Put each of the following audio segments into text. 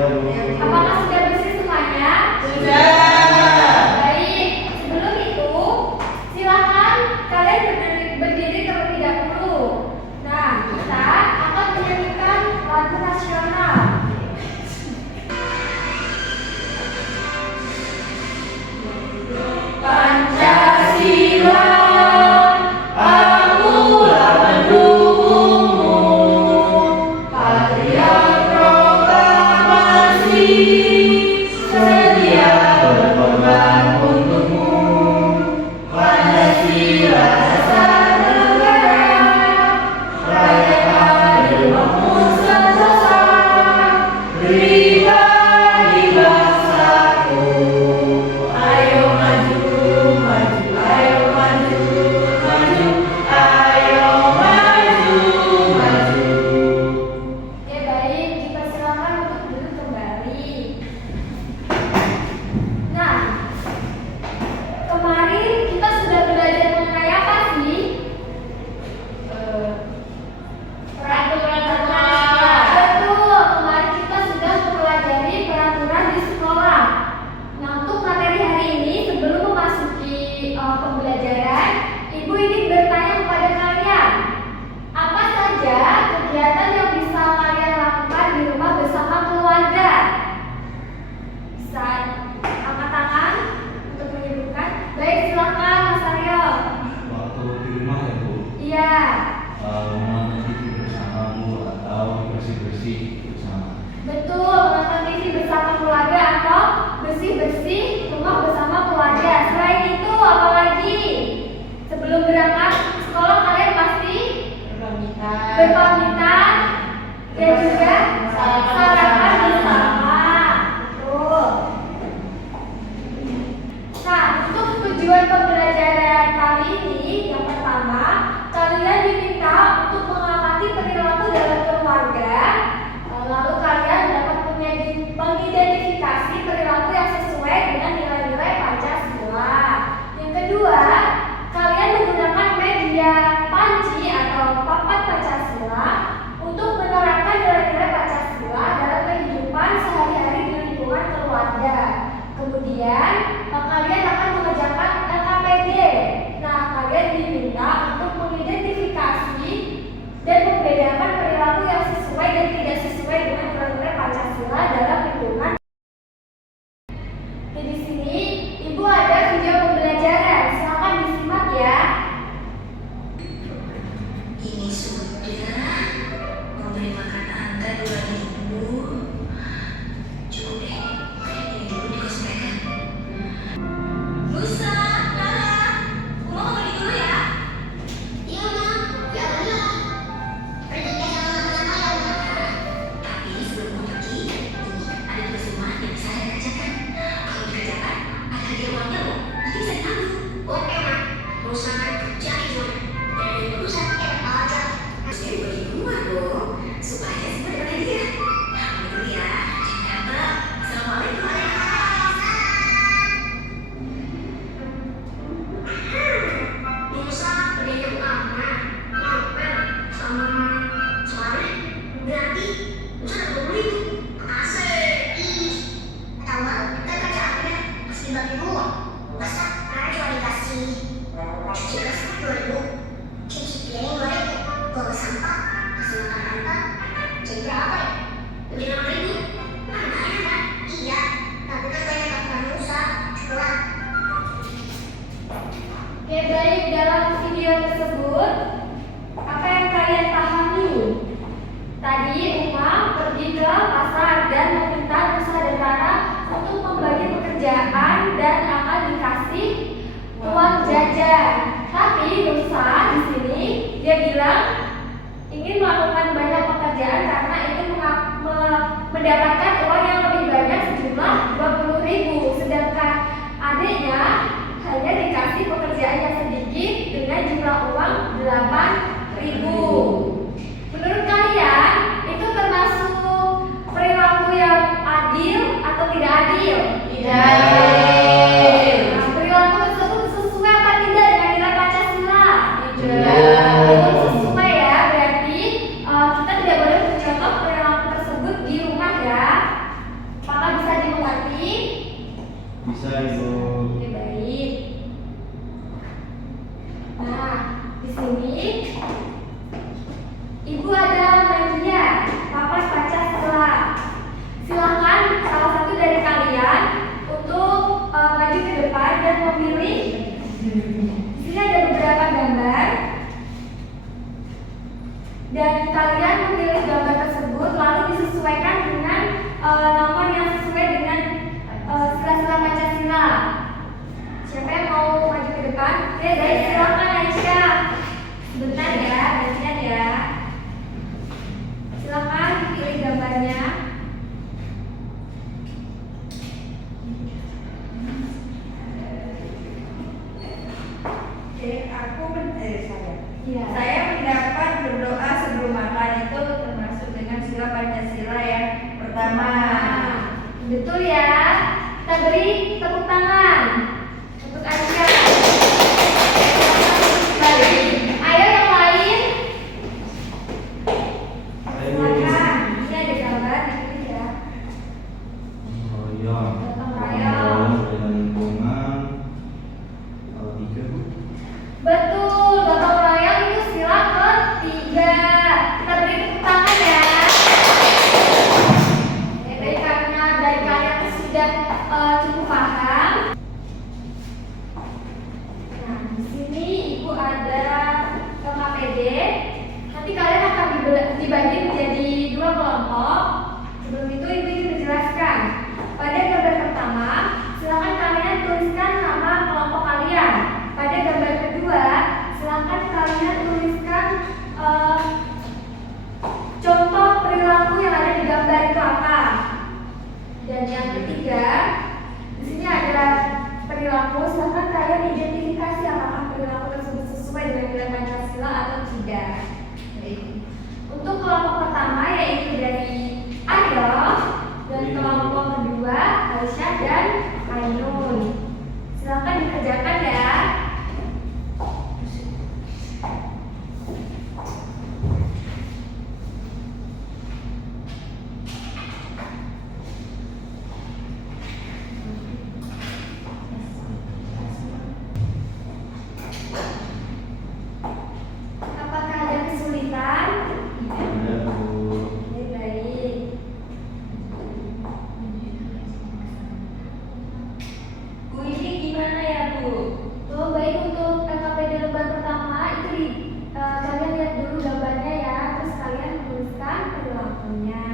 Apakah sudah bersih semuanya? Sudah. Baik, sebelum itu silakan kalian berdiri terlebih dahulu. Nah, kita akan menyanyikan lagu nasional. Pancasila, akulah pendukungmu. Patriot proklamasi, sedia berkorban untukmu. Pancasila dasar negara, rakyat adil makmur sentosa. Pribadi bangsaku, ayo maju, maju, ayo maju, maju, ayo maju, maju. Oke, baik, dipersilakan untuk duduk kembali. Nah, kemarin kita sudah belajar mengenai apa sih? Peraturan sekolah. Betul, kemarin kita sudah mempelajari peraturan di sekolah. Nah, untuk materi hari ini, sebelum memasuki pembelajaran, Ibu ingin bertanya kepada kalian, apa saja kegiatan yang bisa kalian lakukan di rumah bersama keluarga? Bisa angkat tangan untuk menyebutkan. Baik, silakan Mas Aryo. Waktu di rumah ya Bu, Iya. menonton TV bersama Bu atau bersih-bersih bersama. Betul, menonton TV bersama keluarga atau bersih-bersih rumah bersama keluarga. Selain itu, apa lagi? Sebelum berangkat sekolah kalian pasti berpamitan dan juga sarapan bersama. Betul. Nah, untuk tujuan pembelajaran kali ini, yang pertama, kalian diminta untuk mengamati perilaku dalam keluarga. Lalu kalian dapat mengidentifikasi perilaku yang sesuai dengan nilai-nilai Pancasila. Yang kedua, kalian menggunakan media panci atau papan Pancasila untuk menerapkan nilai-nilai Pancasila dalam kehidupan sehari-hari di lingkungan keluarga. Kemudian, kalian akan mengerjakan LKPD. Nah, kalian diminta untuk mengidentifikasi dan membedakan perilaku yang sesuai dan tidak sesuai dengan nilai-nilai Pancasila dalam lingkungan. Di sini, Ibu ada video pembelajaran. Silakan disimak ya. Ini sudah memberi makan angka 2.000. Cukup deh, ini dulu dikosmekan. Lusa, Lara, mau pergi dulu ya? Iya, Ma. Ya udah. Perginya sama teman-teman ya, Ma. Tapi sebelum mau pergi, ini ada tugas rumah yang bisa saya kerjakan. Kalau dikerjakan, ada hadiah uangnya loh. Nanti bisa diambil. Oke, Ma. Lusa kan kerja itu. Dari Lusa enak aja. Harusnya dibagi dua dong, supaya semua dapat hadiah. Mau dulu ya. Jangan ngambek. Assalamualaikum. Lusa kerjanya kemana? Ngapel sama sore. Berarti Lusa dapat 20.000. Asik. Ih, tahu nggak? Kan kerjaannya harus dibagi dua. Masa Lara cuma dikasih cuci beras 2.000, cuci piring 2.000, bawa sampah, kasih makan rantang, jadi berapa ya? Lebih 8.000. Kan nggak enak kan? Iya, tapi kan banyak laporan Lusa. Curang. Oke, baik, dalam video tersebut, apa yang kalian pahami? Tadi Uma pergi ke pasar dan meminta Nusa dan Rara untuk membagi pekerjaan dan akan dikasih uang jajan. Tapi Nusa di sini dia bilang ingin melakukan banyak pekerjaan karena ingin mendapatkan uang yang lebih banyak sejumlah 20.000. Sedangkan adiknya hanya dikasih pekerjaan yang sedikit dengan jumlah uang 8.000. Menurut kalian itu termasuk perilaku yang adil atau tidak adil? Tidak. Nah, perilaku tersebut sesuai apa tidak dengan nilai Pancasila? Tidak. Itu sesuai ya, berarti kita tidak boleh mencontoh perilaku tersebut di rumah ya. Dan kalian memilih gambar tersebut lalu disesuaikan dengan nomor yang sesuai dengan sila-sila Pancasila. Siapa yang mau maju ke depan? Ya, guys, silakan Aisyah. Sebentar ya, gantian ya. Silakan pilih gambarnya. Iya. Saya mendapat berdoa sebelum makan itu termasuk dengan sila Pancasila yang pertama. Betul ya. Kita beri tepuk tangan untuk Aisyah. Baik. Ayo yang lain. Silakan. Ini ada gambar di sini ya. Royong. Gotong royong. Dengan lingkungan. Kalau 3 Bu. Betul, gotong royong itu sila ketiga. Kita beri tepuk tangan ya. Oke, baik, karena dari kalian sudah cukup paham. Nah, di sini ibu ada KPD. Nanti kalian akan dibagi menjadi 2 kelompok. Sebelum itu ibu ingin menjelaskan. Pada gambar pertama, silakan kalian tuliskan nama kelompok kalian. Pada gambar kedua, silakan kalian tuliskan contoh perilaku yang ada di gambar itu apa. Dan yang ketiga, di sini ada perilaku. Silakan kalian identifikasi apakah perilaku tersebut sesuai dengan nilai Pancasila atau tidak. Baik. Untuk kelompok pertama yaitu dari Ayo, dan kelompok kedua Aisyah dan Ainun. Silakan dikerjakan ya. Apakah ada kesulitan? Ada Bu. Baik. Bu, ini gimana ya Bu? Oh, baik, untuk LKPD lembar pertama itu kalian lihat dulu gambarnya ya, terus kalian tuliskan perilakunya.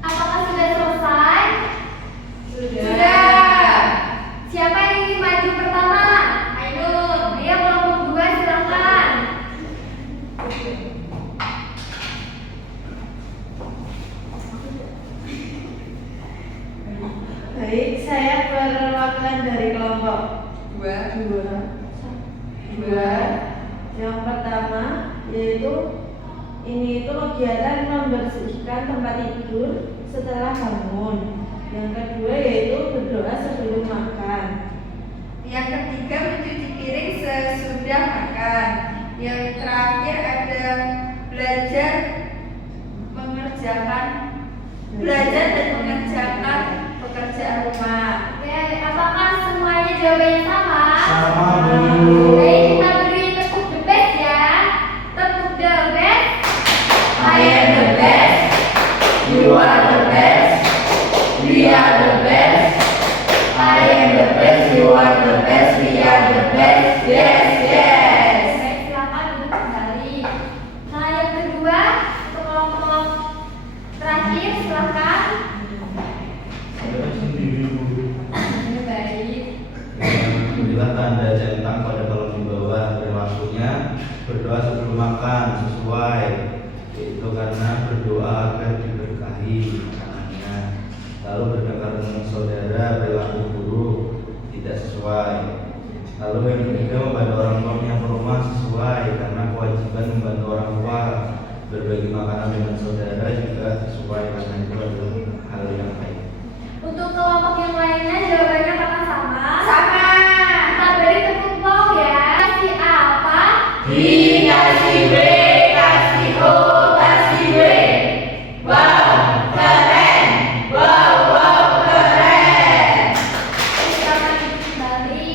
Apakah sudah selesai? Sudah. Siapa yang ingin maju pertama? Ainun. Ayo kelompok 2 silakan. Baik, saya perwakilan dari kelompok dua. Yang pertama yaitu ini itu kegiatan membersihkan tempat tidur setelah bangun. Yang kedua yaitu berdoa sebelum makan. Yang ketiga mencuci piring sesudah makan. Yang terakhir ada belajar dan mengerjakan pekerjaan rumah. Oke, apakah semuanya jawabannya sama? Sama Bu. Baik, kita beri tepuk the best ya. Tepuk the best. I am the best. You are the best. We are the best. I am the best. You are the best. We are the best. Yes, yes. Baik, silakan duduk kembali. Nah, yang kedua untuk kelompok terakhir silakan. Ada sendiri Bu. Baik. Berilah tanda centang pada kolom di bawah. Perilakunya berdoa sebelum makan sesuai. Itu karena berdoa agar diberkahi makanannya. Lalu bertengkar dengan saudara, perilaku buruk tidak sesuai. Lalu yang ketiga membantu orang tua yang rumah sesuai karena kewajiban membantu orang tua. Berbagi makanan dengan saudara juga sesuai karena itu adalah hal yang baik. Untuk kelompok yang lainnya jawabannya apakah sama? Sama. Kita beri tepuk pop ya. Kasih apa? Kasih B, kasih O, kasih W. Wow, keren. Wow, keren. Silakan duduk kembali.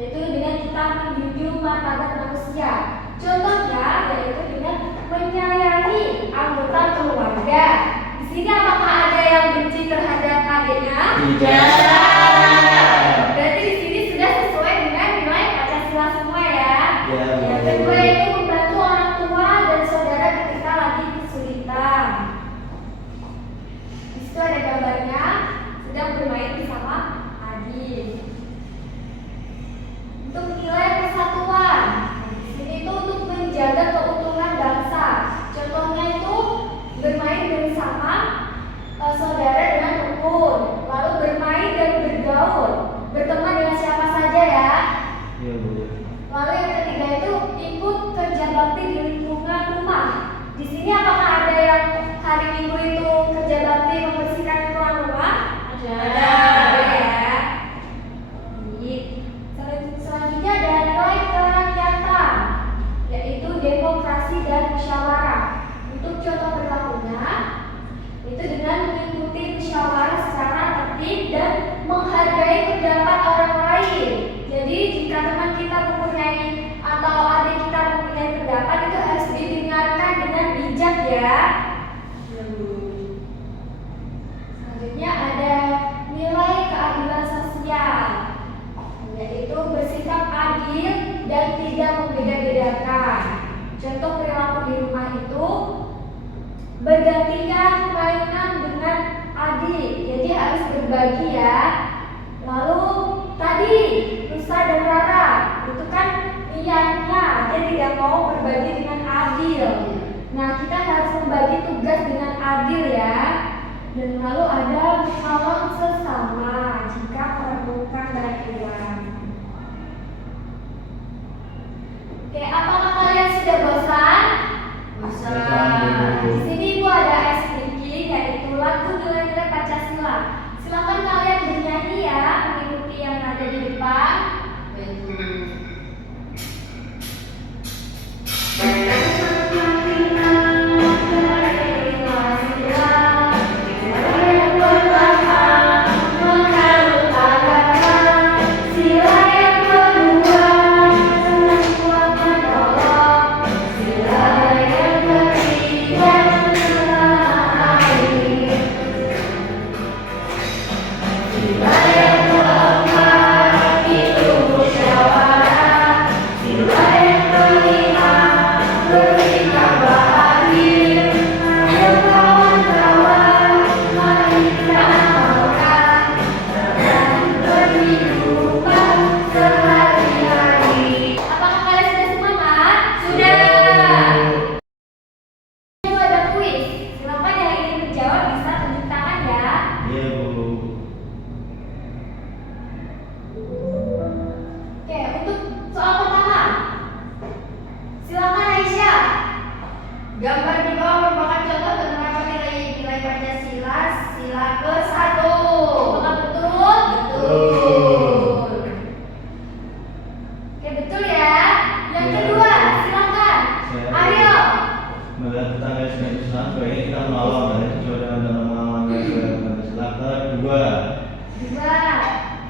yaitu dengan kita menjunjung martabat manusia. Contohnya yaitu dengan menyayangi anggota keluarga. Di sini apakah ada yang benci terhadap adiknya? Tidak. Berarti di sini sudah sesuai dengan nilai Pancasila semua ya. Ya, Yang kedua itu membantu orang tua dan saudara ketika lagi kesulitan. Di situ ada gambarnya sedang bermain bersama adik. Untuk nilai persatuan, di sini itu untuk menjaga keutuhan bangsa. Contohnya itu bermain bersama saudara dengan rukun, lalu bermain dan bergaul, berteman dengan siapa saja ya. Iya, Bu. Lalu yang ketiga itu ikut kerja bakti di lingkungan rumah. Di sini apakah ada yang hari Minggu itu kerja bakti membersihkan lingkungan rumah? Ada. Ada ya. Baik. Selanjutnya ada nilai kerakyatan, yaitu demokrasi dan musyawarah. Untuk contoh berlakunya itu dengan mengikuti musyawarah secara tertib dan menghargai pendapat orang lain. Jadi jika teman kita mempunyai atau adik kita mempunyai pendapat itu harus didengarkan dengan bijak ya. Selanjutnya ada nilai keadilan sosial, yaitu bersikap adil dan tidak membeda-bedakan. Contoh perilaku di rumah itu bergantian mainan dengan adik, jadi harus berbagi ya. Lalu tadi Nusa dan Rara itu kan niatnya dia tidak mau berbagi dengan adil. Nah kita harus membagi tugas dengan adil ya. Dan lalu ada menolong sesama jika memerlukan bantuan. Oke, apakah kalian sudah bosan? Di sini Ibu ada ice breaking, yaitu lagu nilai-nilai Pancasila. Silakan kalian bernyanyi ya, mengikuti yang ada di depan. Apakah kalian sudah semangat? Sudah. Itu ada kuis. Silakan yang ingin menjawab bisa tunjuk tangan ya. Iya, Bu. Oke, untuk soal pertama, silakan Aisyah. Gambar di bawah merupakan contoh penerapan nilai Pancasila sila ke-1. Apakah betul? Betul. Oke, betul ya. Yang kedua, silakan. Aryo. Melihat tetangga sedang Islam, sebaiknya kita menolong dan sesuai dengan dalam pengalaman sesuai Pancasila. Kedua, Dua.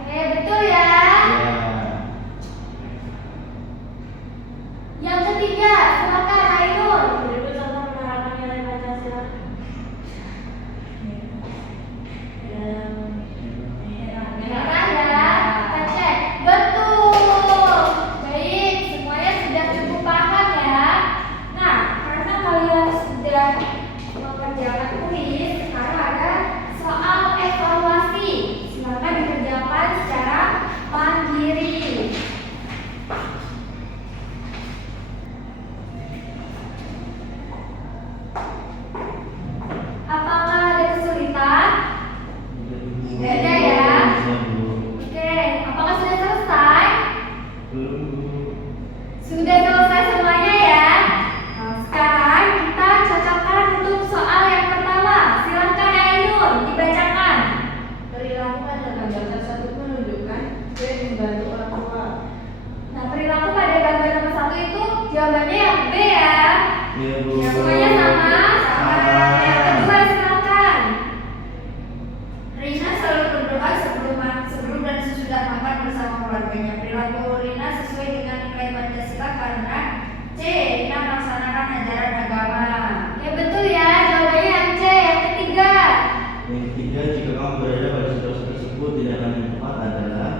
Oke, betul ya. ya. Yang ketiga, silakan Ainul. Berikut contoh penerapan nilai Pancasila. Merah ya. Kita cek. Betul. Baik, semuanya sudah cukup paham ya. Nah, karena kalian sudah mengerjakan kuis, sekarang ada soal evaluasi. Silakan dikerjakan secara mandiri. Apakah ada kesulitan? Tidak ada ya. Bisa, Bu. Oke, apakah sudah selesai? Belum, Bu. Sudah selesai semuanya ya. Nah, sekarang kita cocokkan untuk soal yang pertama. Silakan Ainul dibacakan. Perilaku pada gambar tersebut menunjukkan B membantu orang tua. Nah, perilaku pada gambar nomor 1 itu jawabannya yang B ya. Iya, Bu. Semuanya sama. Yang kedua silakan. Rina selalu berdoa sebelum dan sesudah makan bersama keluarganya. Perilaku karena C. Kita melaksanakan ajaran agama. Ya betul ya, jawabannya yang C, yang ketiga. Yang ketiga, jika kamu berada pada situasi tersebut, tindakan yang tepat adalah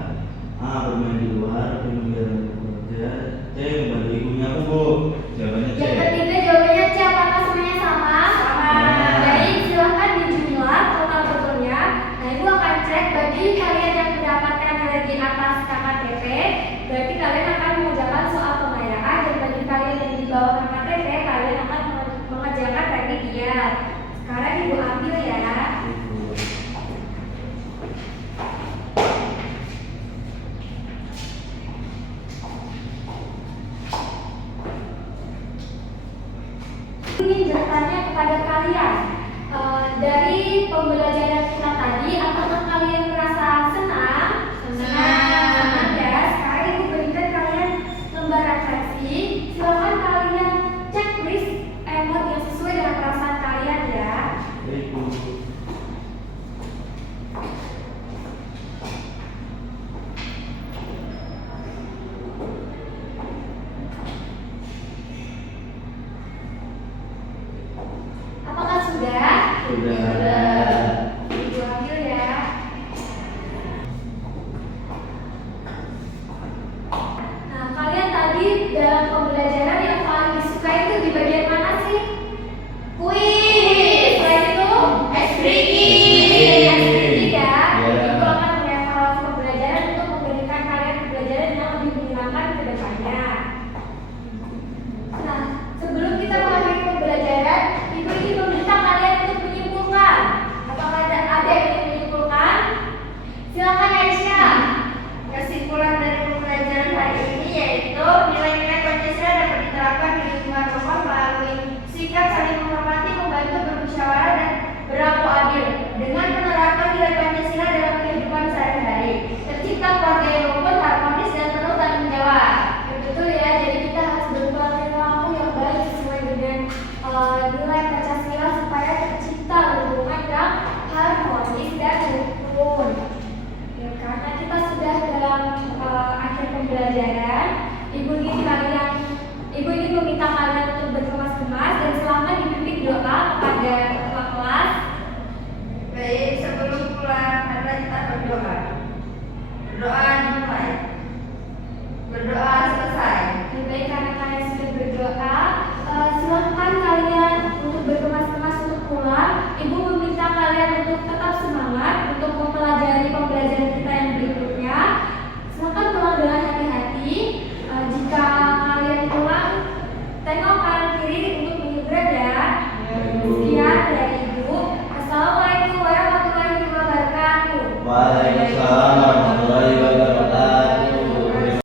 A. Bermain di luar, B. membiarkan bekerja, C. membantu ibunya. Bu, jawabannya C. Yang ketiga jawabannya C, apakah semuanya sama? Sama. Baik, silahkan dijumlah total betulnya. Nah, ibu akan cek bagi kalian yang mendapatkan nilai di atas KKTP, berarti kalian akan mengerjakan soal pembayaran, dan bagi kalian yang di bawah KKTP, kalian akan mengerjakan remedial. Sekarang ibu ambil ya. Ingin bertanya kepada kalian, dari pembelajaran kita tadi, apakah kalian merasa senang? Senang ya. Sekarang ibu berikan kalian lembar refleksi. Silakan kalian checklist emot yang sesuai dengan perasaan kalian ya. Baik, Bu. Apakah sudah? Sudah. Ibu ambil ya. Nah, kalian tadi dalam pembelajaran yang paling disukai itu di bagian mana sih? Kuis. Selain itu, Espriki. ya. Ya. Ibu akan mengevaluasi pembelajaran untuk memberikan kalian pembelajaran yang lebih menyenangkan ke depannya. Nah, sebelum kita mengakhiri pembelajaran, ibu ingin meminta kalian untuk menyimpulkan. Apakah ada yang ingin menyimpulkan? Silakan Aisyah. Kesimpulan dari pembelajaran hari ini yaitu nilai-nilai Pancasila dapat diterapkan di lingkungan rumah melalui sikap saling menghormati, membantu, bermusyawarah, dan berlaku adil. Dengan menerapkan nilai Pancasila dalam kehidupan sehari-hari, tercipta keluarga yang rukun, harmonis, dan penuh tanggung jawab. Ya, betul ya, jadi kita harus berperilaku yang baik sesuai dengan nilai Pancasila supaya tercipta lingkungan yang harmonis dan rukun. Ya, karena kita sudah dalam akhir pembelajaran, ibu ingin